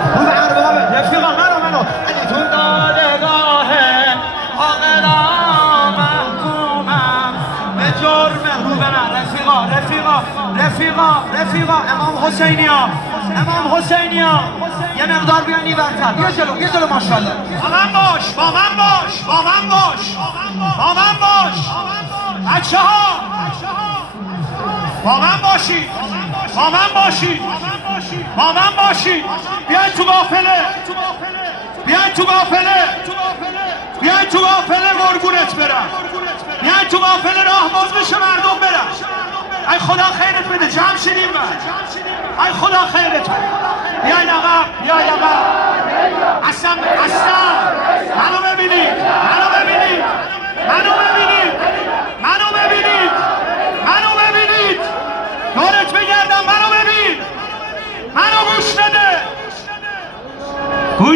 رفیقا منو علیتون دادگاه عاقلا محکومم به جرم رو به من. رفیقا امام حسینیا یه مقدار بیان این برتر. یه جلو ماشاءالله. با من باش بچه ها، با من باشید. بیاین تو قافله قربونت برم. بیاین تو قافله راه باز بشه مردم برن. ای خدا خیرت بده. جمع شدیم بعد. ای خدا خیرت بده. بیاین عقب.